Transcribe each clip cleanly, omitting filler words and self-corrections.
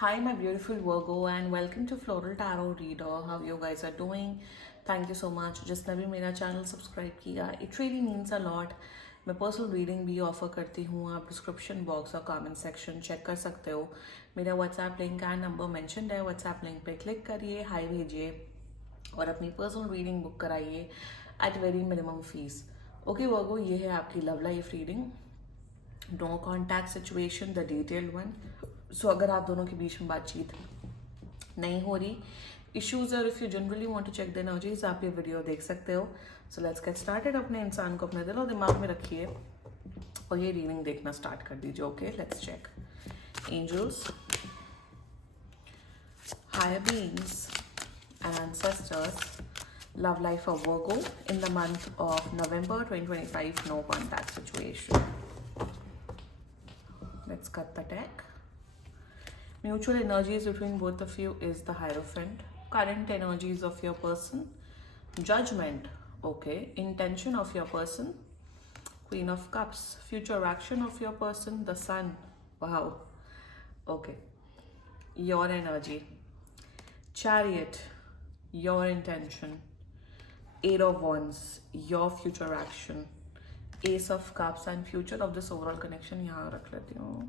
Hi, my beautiful Virgo, and welcome to Floral Tarot Reader. How you guys are doing? Thank you so much. जिसने भी मेरा channel subscribe किया, it really means a lot. मैं personal reading भी offer करती हूँ. आप description box और कमेंट सेक्शन चेक कर सकते हो. मेरा WhatsApp link and number mentioned है. व्हाट्सएप लिंक पे क्लिक करिए, हाई भेजिए और अपनी पर्सनल रीडिंग बुक कराइए at very minimum fees. Okay Virgo, ये है आपकी love life reading. No contact situation, the detailed one. So अगर आप दोनों के बीच में बातचीत नहीं हो रही, इश्यूज, और if you generally want to check the energies, आप ये वीडियो देख सकते हो. So let's get started. अपने इंसान को अपने दिल और दिमाग में रखिए और ये रीडिंग देखना स्टार्ट कर दीजिए. Okay, let's check. Angels, higher beings and ancestors, love life of Virgo in the month of November 2025, no contact situation. Let's cut the deck. Mutual energies between both of you is the Hierophant. Current energies of your person. Judgment. Okay. Intention of your person. Queen of Cups. Future action of your person. The Sun. Wow. Okay. Your energy. Chariot. Your intention. Eight of Wands, your future action. Ace of Cups and future of this overall connection. यहाँ रख लेती हूँ.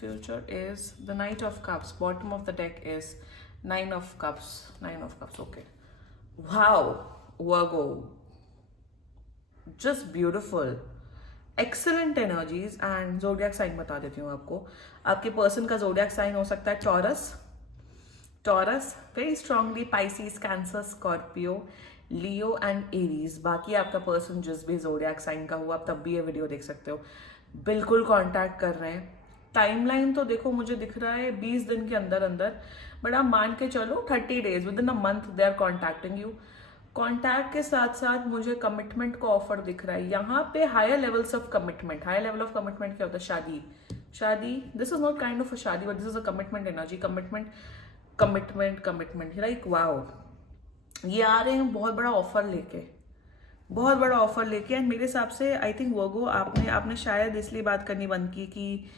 Future is the Knight of Cups. Bottom of the deck is Nine of Cups. Nine of Cups. Okay. Wow, Virgo. Just beautiful. Excellent energies. And zodiac sign बता देती हूँ आपको. आपके person का zodiac sign हो सकता है Taurus, very strongly Pisces, Cancer, Scorpio, Leo and Aries. बाकी आपका पर्सन जिस भी जोडियाक साइन का हुआ, आप तब भी ये वीडियो देख सकते हो. बिल्कुल कांटेक्ट कर रहे हैं. टाइमलाइन तो देखो, मुझे दिख रहा है 20 दिन के अंदर अंदर, बट आप मान के चलो 30 days, within a month they are contacting you. Contact के साथ साथ मुझे कमिटमेंट का ऑफर दिख रहा है यहाँ पे. Higher levels of commitment. Higher level of commitment क्या होता है? शादी. This is not kind of a शादी, but this is a commitment energy. Commitment like wow. ये आ रहे हैं बहुत बड़ा ऑफर लेके. एंड मेरे हिसाब से आई थिंक वर्गो, आपने शायद इसलिए बात करनी बंद की कि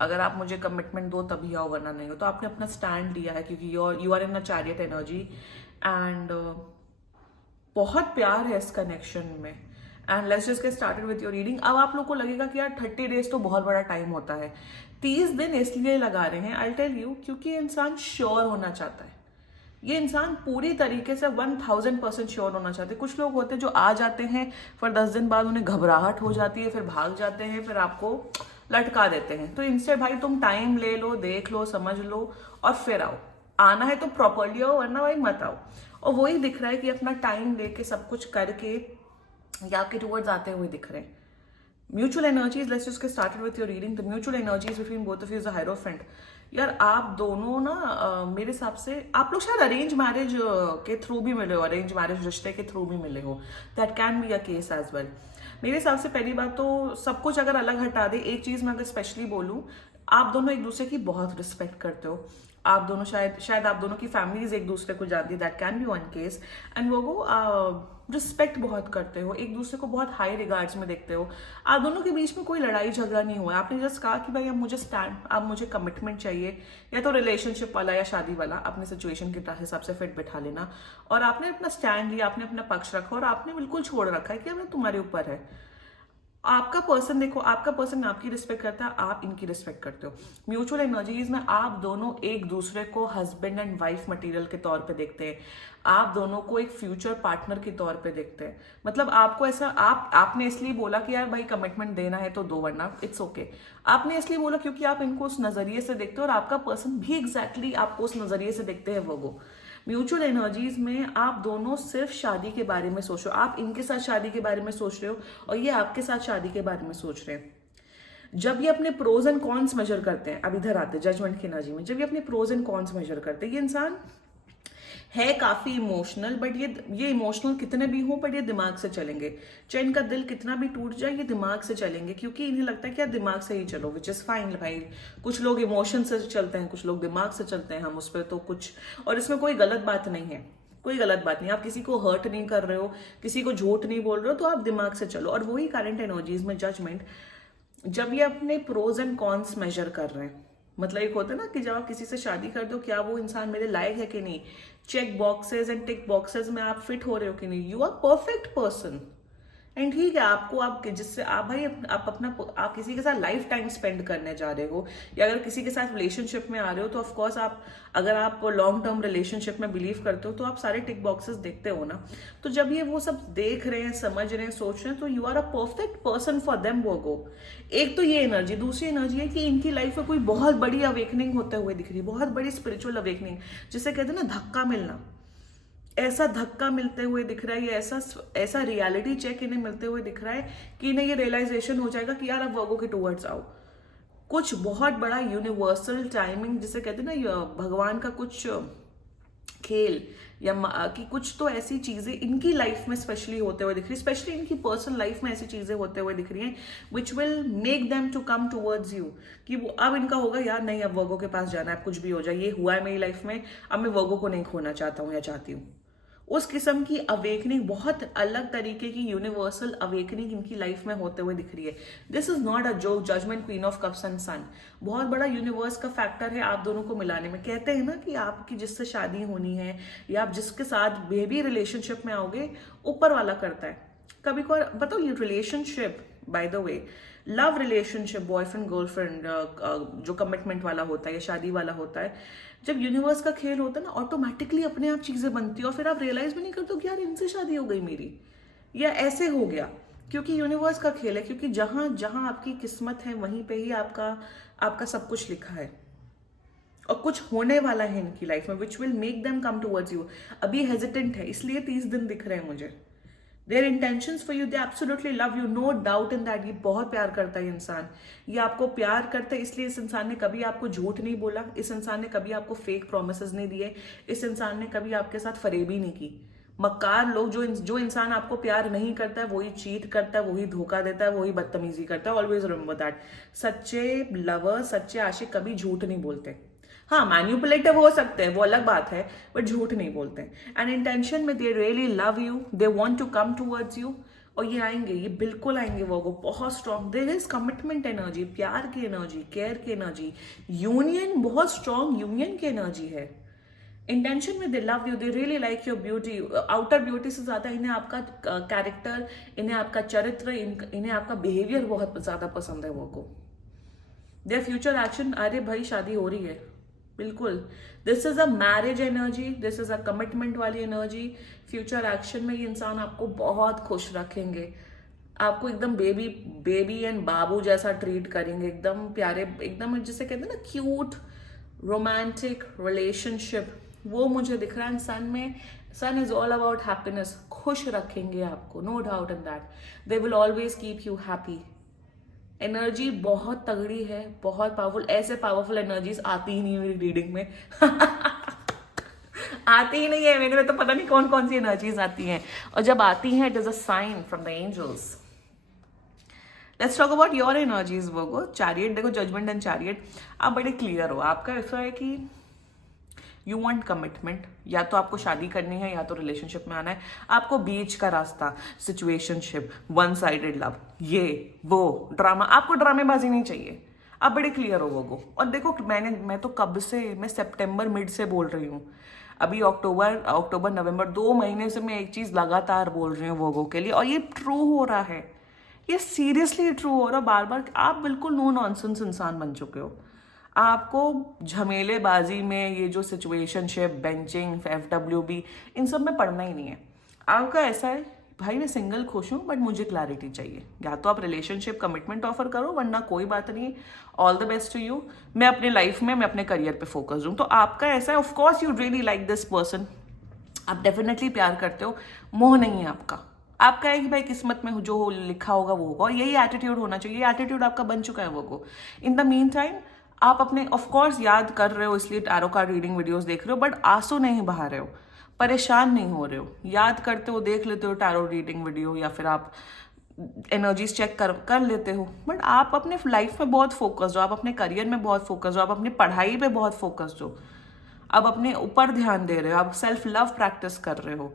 अगर आप मुझे कमिटमेंट दो तभी आओ, वरना नहीं हो. तो आपने अपना स्टैंड लिया है क्योंकि you are in a chariot energy and बहुत प्यार है इस कनेक्शन में. And let's just get started with your reading. अब आप लोग को लगेगा कि यार 30 डेज तो बहुत बड़ा टाइम होता है. 30 दिन इसलिए लगा रहे हैं, आई टेल यू, क्योंकि इंसान श्योर होना चाहता है. ये इंसान पूरी तरीके से 1000% श्योर होना चाहते हैं. कुछ लोग होते हैं जो आ जाते हैं, फिर 10 दिन बाद उन्हें घबराहट हो जाती है, फिर भाग जाते हैं, फिर आपको लटका देते हैं. तो इनसे भाई तुम टाइम ले लो, देख लो, समझ लो और फिर आओ. आना है तो प्रॉपरली आओ, वरना भाई मत आओ. और वही दिख रहा है कि अपना टाइम लेके सब कुछ करके या आपके टूवर्ड्स आते हुए दिख रहे हैं. Mutual energies, let's just get started with your reading. The mutual energies between both of you is a hierophant. यार आप दोनों ना मेरे हिसाब से आप लोग शायद अरेंज मैरिज के थ्रू भी मिले हो, अरेंज मैरिज रिश्ते के थ्रू भी मिले हो. That can be a case as well. मेरे हिसाब से पहली बात तो सब कुछ अगर अलग हटा दे, एक चीज मैं अगर स्पेशली बोलूँ, आप दोनों एक दूसरे की बहुत रिस्पेक्ट करते हो. आप दोनों शायद आप दोनों की फैमिलीज एक दूसरे को जानती है. That can B one case. And वो रिस्पेक्ट बहुत करते हो, एक दूसरे को बहुत हाई रिगार्ड्स में देखते हो. आप दोनों के बीच में कोई लड़ाई झगड़ा नहीं हुआ. आपने जस्ट कहा कि भाई अब मुझे कमिटमेंट चाहिए, या तो रिलेशनशिप वाला या शादी वाला, अपने सिचुएशन के हिसाब से फिट बिठा लेना. और आपने अपना स्टैंड लिया, आपने अपना पक्ष रखा और आपने बिल्कुल छोड़ रखा है कि अब तुम्हारे ऊपर है. आपका पर्सन देखो, आपका पर्सन आपकी रिस्पेक्ट करता है, आप इनकी रिस्पेक्ट करते हो. म्यूचुअल एनर्जीज में आप दोनों एक दूसरे को हस्बैंड एंड वाइफ मटेरियल के तौर पे देखते हैं. आप दोनों को एक फ्यूचर पार्टनर के तौर पे देखते हैं. मतलब आपको ऐसा आपने इसलिए बोला कि यार भाई कमिटमेंट देना है तो दो, वरना इट्स ओके. आपने इसलिए बोला क्योंकि आप इनको उस नजरिए से देखते हो और आपका पर्सन भी एग्जैक्टली आपको उस नजरिए से देखते हैं. वो म्यूचुअल एनर्जीज में आप दोनों सिर्फ शादी के बारे में सोच रहे हो. आप इनके साथ शादी के बारे में सोच रहे हो और ये आपके साथ शादी के बारे में सोच रहे हैं. जब ये अपने प्रोज एंड कॉन्स मेजर करते हैं, अब इधर आते हैं जजमेंट की एनर्जी में. जब ये अपने प्रोज एंड कॉन्स मेजर करते हैं, ये इंसान है काफी इमोशनल, बट ये इमोशनल कितने भी हो, बट ये दिमाग से चलेंगे. चाहे इनका दिल कितना भी टूट जाए, ये दिमाग से चलेंगे, क्योंकि इन्हें लगता है कि यार दिमाग से ही चलो, विच इज फाइन भाई. कुछ लोग इमोशन से चलते हैं, कुछ लोग दिमाग से चलते हैं. हम उस पर तो कुछ, और इसमें कोई गलत बात नहीं है. कोई गलत बात नहीं, आप किसी को हर्ट नहीं कर रहे हो, किसी को झूठ नहीं बोल रहे हो, तो आप दिमाग से चलो. और वही करंट एनर्जीज में जजमेंट, जब ये अपने प्रोज एंड कॉन्स मेजर कर रहे हैं, मतलब एक होता है ना कि जब आप किसी से शादी कर दो, क्या वो इंसान मेरे लायक है कि नहीं, check boxes and tick boxes में आप फिट हो रहे हो कि नहीं, you are perfect person. And ठीक है, आपको आप जिससे आप भाई आप अपना आप किसी के साथ लाइफ टाइम स्पेंड करने जा रहे हो, या अगर किसी के साथ रिलेशनशिप में आ रहे हो, तो ऑफकोर्स आप अगर आप लॉन्ग टर्म रिलेशनशिप में बिलीव करते हो तो आप सारे टिक बॉक्सेस देखते हो ना। तो जब ये वो सब देख रहे हैं, समझ रहे हैं, सोच रहे हैं, तो you are a perfect person for them वो गो। एक तो ये एनर्जी, दूसरी एनर्जी है कि इनकी लाइफ में कोई बहुत बड़ी अवेकनिंग होते हुए दिख रही है, बहुत बड़ी स्पिरिचुअल अवेकनिंग, जिसे कहते हैं ना धक्का मिलना। ऐसा धक्का मिलते हुए दिख रहा है, ये ऐसा ऐसा रियलिटी चेक इन्हें मिलते हुए दिख रहा है कि इन्हें ये रियलाइजेशन हो जाएगा कि यार अब वर्गो के टूवर्ड्स आओ। कुछ बहुत बड़ा यूनिवर्सल टाइमिंग, जिसे कहते हैं ना भगवान का कुछ खेल, या कि कुछ तो ऐसी चीजें इनकी लाइफ में स्पेशली होते हुए दिख रही है, स्पेशली इनकी पर्सनल लाइफ में ऐसी चीजें होते हुए दिख रही हैं which will make them to come towards you. कि वो अब इनका होगा यार नहीं, अब वर्गो के पास जाना है, कुछ भी हो जाए, ये हुआ है मेरी लाइफ में, अब मैं वर्गो को नहीं खोना चाहता हूँ या चाहती हूँ। उस किस्म की अवेकनिंग, बहुत अलग तरीके की यूनिवर्सल अवेकनिंग इनकी लाइफ में होते हुए दिख रही है। This is not a joke, judgement, queen of cups and sun, बहुत बड़ा यूनिवर्स का फैक्टर है आप दोनों को मिलाने में। कहते हैं ना कि आपकी जिससे शादी होनी है या आप जिसके साथ बेबी रिलेशनशिप में आओगे, ऊपर वाला करता है। कभी कभार बताओ, ये relationship, by the way, love relationship, boyfriend girlfriend जो कमिटमेंट वाला होता है या शादी वाला होता है, जब यूनिवर्स का खेल होता है ना, ऑटोमेटिकली अपने आप चीजें बनती है और फिर आप रियलाइज भी नहीं करते हो कि यार इनसे शादी हो गई मेरी, या ऐसे हो गया। क्योंकि यूनिवर्स का खेल है, क्योंकि जहां जहां आपकी किस्मत है वहीं पे ही आपका आपका सब कुछ लिखा है, और कुछ होने वाला है इनकी लाइफ में which will make them come towards you. अभी हेजिटेंट है, इसलिए 30 दिन दिख रहे हैं मुझे। Their intentions for you, they absolutely love you, no doubt in that. ये बहुत प्यार करता है इंसान, ये आपको प्यार करता है, इसलिए इस इंसान ने कभी आपको झूठ नहीं बोला, इस इंसान ने कभी आपको फेक प्रोमिसेस नहीं दिए, इस इंसान ने कभी आपके साथ फरेबी नहीं की। मक्कार लोग, जो इंसान आपको प्यार नहीं करता है वही चीट करता है, वही धोखा देता है, वही बदतमीजी करता है। Always remember that. सच्चे लवर, सच्चे आशिक कभी झूठ नहीं बोलते। हाँ, मैन्युपुलेटिव हो सकते हैं, वो अलग बात है, बट झूठ नहीं बोलते। एंड इंटेंशन में they really love you, they want to come towards you, और ये आएंगे, ये बिल्कुल आएंगे। वो बहुत strong, there is commitment energy, प्यार की एनर्जी, केयर की एनर्जी, यूनियन, बहुत स्ट्रॉन्ग यूनियन की एनर्जी है। इंटेंशन में they love you, they really like your beauty. Outer beauty से ज्यादा इन्हें आपका कैरेक्टर, इन्हें आपका चरित्र, इन्हें आपका बिहेवियर बहुत ज्यादा पसंद है। वो को देयर फ्यूचर एक्शन, अरे भाई शादी हो रही है, बिल्कुल। This is a marriage energy, this is a commitment वाली एनर्जी। फ्यूचर एक्शन में ये इंसान आपको बहुत खुश रखेंगे, आपको एकदम बेबी एंड बाबू जैसा ट्रीट करेंगे, एकदम प्यारे, एकदम जिसे कहते हैं ना क्यूट रोमांटिक रिलेशनशिप, वो मुझे दिख रहा है सन में। Sun is all about happiness, खुश रखेंगे आपको, no doubt in that. They will always keep you happy. Energy बहुत तगड़ी है, बहुत पावरफुल। ऐसे पावरफुल एनर्जीज आती ही नहीं मेरी रीडिंग में आती ही नहीं है मेरे में, तो पता नहीं कौन कौन सी एनर्जीज आती हैं, और जब आती हैं it is a sign from the angels. Let's talk about your energies Virgo. Chariot देखो, जजमेंट एंड चैरियट, आप बड़े क्लियर हो। आपका ऐसा है कि यू वांट कमिटमेंट, या तो आपको शादी करनी है या तो रिलेशनशिप में आना है। आपको बीच का रास्ता, सिचुएशनशिप, वन साइडेड लव, ये वो ड्रामा, आपको ड्रामेबाजी नहीं चाहिए। आप बड़े क्लियर हो वो। और देखो मैं तो कब से, मैं सितंबर मिड से बोल रही हूँ, अभी अक्टूबर नवंबर 2 महीने से मैं एक चीज लगातार बोल रही हूँ वोगो के लिए, और ये ट्रू हो रहा है, ये सीरियसली ट्रू हो रहा है बार बार। आप बिल्कुल नो नॉनसेंस इंसान बन चुके हो। आपको झमेलेबाजी में, ये जो सिचुएशनशिप, बेंचिंग, FWB, इन सब में पढ़ना ही नहीं है। आपका ऐसा है भाई, मैं सिंगल खुश हूँ बट मुझे क्लैरिटी चाहिए। या तो आप रिलेशनशिप कमिटमेंट ऑफर करो, वरना कोई बात नहीं, all the best to you. मैं अपनी लाइफ में, मैं अपने करियर पे फोकस हूँ। तो आपका ऐसा है, of course you really like this person, आप डेफिनेटली प्यार करते हो, मोह नहीं है आपका। आपका है कि भाई किस्मत में जो लिखा होगा वो होगा, और यही एटीट्यूड होना चाहिए। ये एटीट्यूड आपका बन चुका है वो को। इन द मीन टाइम आप अपने, ऑफ कोर्स याद कर रहे हो इसलिए टैरो कार्ड रीडिंग वीडियोस देख रहे हो, बट आंसू नहीं बहा रहे हो, परेशान नहीं हो रहे हो। याद करते हो, देख लेते हो टैरो रीडिंग वीडियो, या फिर आप एनर्जीज चेक कर लेते हो, बट आप अपने लाइफ में बहुत फोकस्ड हो, आप अपने करियर में बहुत फोकस्ड हो, आप अपनी पढ़ाई पे बहुत फोकस्ड हो, आप अपने ऊपर ध्यान दे रहे हो, आप सेल्फ लव प्रैक्टिस कर रहे हो।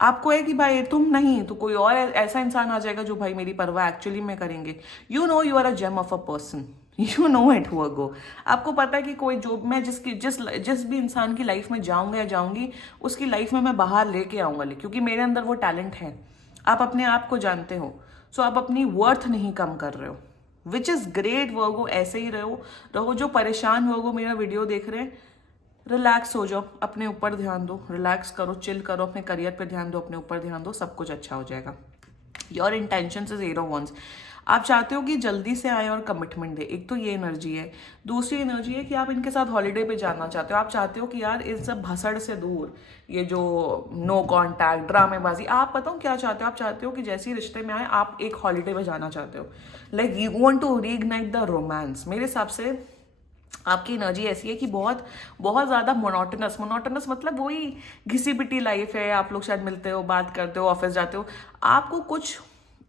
आपको है कि भाई तुम नहीं तो कोई और ऐसा इंसान आ जाएगा जो भाई मेरी परवाह एक्चुअली में करेंगे। You know you are a gem of a person, you know it Virgo. आपको पता है कि कोई जो मैं जिस भी इंसान की लाइफ में जाऊंगा या जाऊंगी, उसकी लाइफ में मैं बाहर लेके आऊंगा, क्योंकि मेरे अंदर वो टैलेंट है। आप अपने आप को जानते हो, सो आप अपनी वर्थ नहीं कम कर रहे हो, विच इज ग्रेट वर्गो। ऐसे ही रहो। जो परेशान वर्गो मेरा वीडियो देख रहे हैं, रिलैक्स हो जाओ, अपने ऊपर ध्यान दो, रिलैक्स करो, चिल करो, अपने करियर पे ध्यान दो, अपने ऊपर ध्यान दो, सब कुछ अच्छा हो जाएगा। Your intention is 0 1। आप चाहते हो कि जल्दी से आए और कमिटमेंट दे, एक तो ये एनर्जी है। दूसरी एनर्जी है कि आप इनके साथ हॉलीडे पे जाना चाहते हो। आप चाहते हो कि यार इस सब भसड़ से दूर, ये जो नो कांटेक्ट ड्रामेबाजी, आप पता हो क्या चाहते हो? आप चाहते हो कि जैसे ही रिश्ते में आए आप एक हॉलीडे पे जाना चाहते हो, like you want to reignite the romance. मेरे हिसाब से आपकी एनर्जी ऐसी है कि बहुत बहुत ज़्यादा मोनोटोनस मतलब वही घिसी पिटी लाइफ है। आप लोग शायद मिलते हो, बात करते हो, ऑफिस जाते हो, आपको कुछ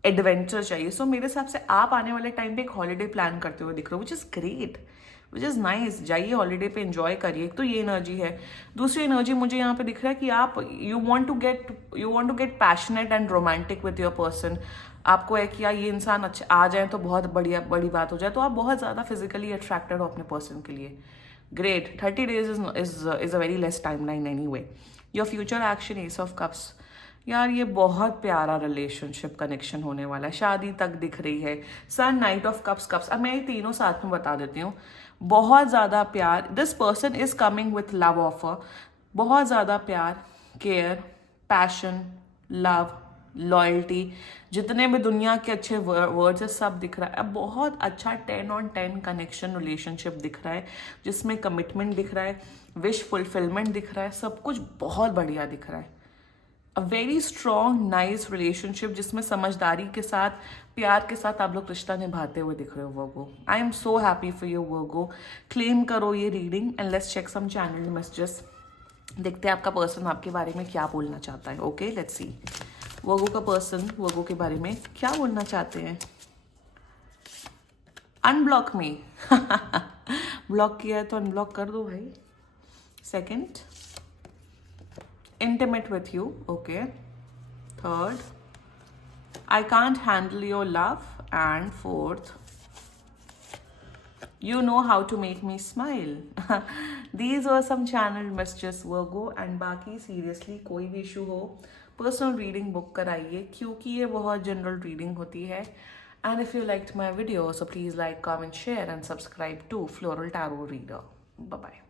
एडवेंचर चाहिए। सो मेरे हिसाब से आप आने वाले टाइम पे एक हॉलीडे प्लान करते हुए दिख रहे हो, which is great, which is nice. जाइए हॉलीडे पे, एंजॉय करिए। एक तो ये एनर्जी है। दूसरी एनर्जी मुझे यहाँ पे दिख रहा है कि आप you want to get passionate and romantic with your person. आपको है कि यार ये इंसान अच्छा आ जाए तो बहुत बड़ी बात हो जाए, तो आप बहुत ज़्यादा फिजिकली अट्रैक्टेड हो अपने पर्सन के लिए। Great. 30 days is a very less time line any way. Your future action, S of cups. यार ये बहुत प्यारा रिलेशनशिप कनेक्शन होने वाला है, शादी तक दिख रही है। सन, नाइट ऑफ कप्स। अब मैं ये तीनों साथ में बता देती हूँ। बहुत ज़्यादा प्यार, this person is coming with love offer. बहुत ज़्यादा प्यार, केयर, पैशन, लव, लॉयल्टी, जितने भी दुनिया के अच्छे वर्ड्स है सब दिख रहा है। अब बहुत अच्छा 10 on 10 कनेक्शन रिलेशनशिप दिख रहा है, जिसमें कमिटमेंट दिख रहा है, विश फुलफिलमेंट दिख रहा है, सब कुछ बहुत बढ़िया दिख रहा है। A very strong nice relationship, जिसमें समझदारी के साथ, प्यार के साथ आप लोग रिश्ता निभाते हुए दिख रहे हो Virgo. I am so happy for you Virgo. Claim करो ये reading and let's check some channel messages. देखते हैं आपका पर्सन आपके बारे में क्या बोलना चाहता है। ओके, लेट्स सी वर्गो का पर्सन वर्गो के बारे में क्या बोलना चाहते हैं। अनब्लॉक मी। ब्लॉक किया है तो अनब्लॉक कर दो भाई। Second, intimate with you. Okay. Third, I can't handle your love. And fourth, you know how to make me smile. These were some channeled messages Virgo, and बाकी seriously कोई भी issue हो, personal reading book कराइए, क्योंकि ये बहुत general reading होती है। And if you liked my video, so please like, comment, share and subscribe to Floral Tarot Reader. Bye bye.